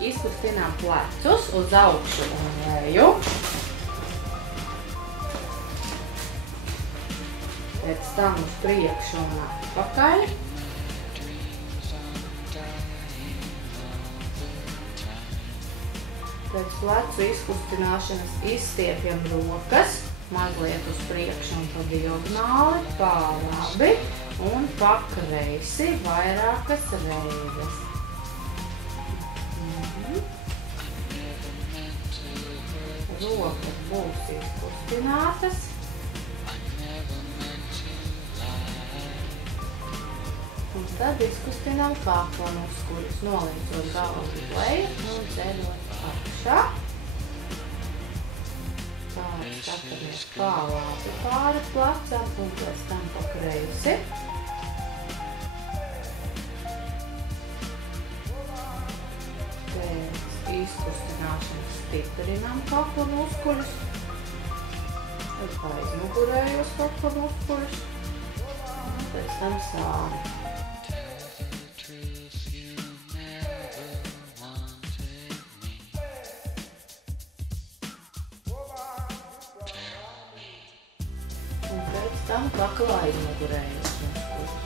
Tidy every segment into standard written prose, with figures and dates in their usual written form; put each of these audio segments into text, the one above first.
izkustinām plecus uz augšu un leju. Pēc tam uz priekšu un atpakaļ. Pēc plecu izkustināšanas izstiepjam rokas, mazliet uz priekšu un pa diagonāli, pa labi un pa kreisi vairākas reizes. Rokas būs izkustinātas. Un tad izkustinām kakla muskuļus, nolīdzot galvu uz leju un ceļot apakšā. Skatāmies pa labi pāri plecam un pēc tam pa kreisi. Pēc izkustināšanas stiprinām kakla muskuļus. Aizmugurējos kakla muskuļus. Un pēc tam sāni. Un pēc tam kakla aizmugurējos muskuļus.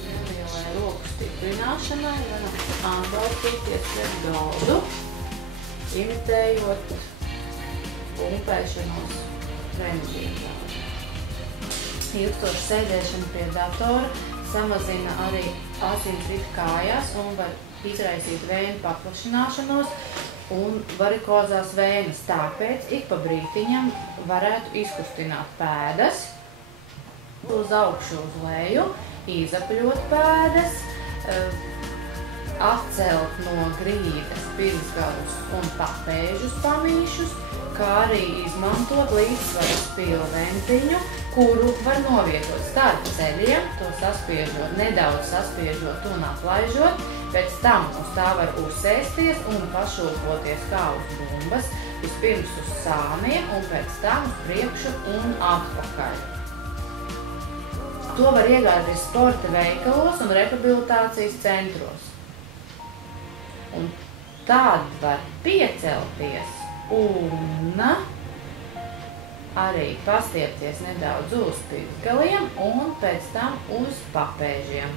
Nelielai roku stiprināšanai varam atbalstīties pret galdu, imitējot pumpēšanos treniņā. Ilgstoša sēdēšana pie datora samazina arī asinsritu kājās un var izraisīt vēju paplašināšanos un varikozās vējas. Tāpēc ik pa brītiņam varētu izkustināt pēdas uz augšu uz leju, izapļot pēdas, atcelt no grīdas pirmsgalus un papēžus pamīšus, kā arī izmantot līdzsvaru spilventiņu, kuru var novietot starp ceļiem, to nedaudz saspiežot un aplaižot, pēc tam uz tā var uzsēsties un pašūpoties kā uz bumbas, vispirms uz sāniem un pēc tam uz priekšu un atpakaļ. To var iegādāties sporta veikalos un rehabilitācijas centros. Un tad var piecelties un arī pastiepties nedaudz uz pirkstgaliem un pēc tam uz papēžiem.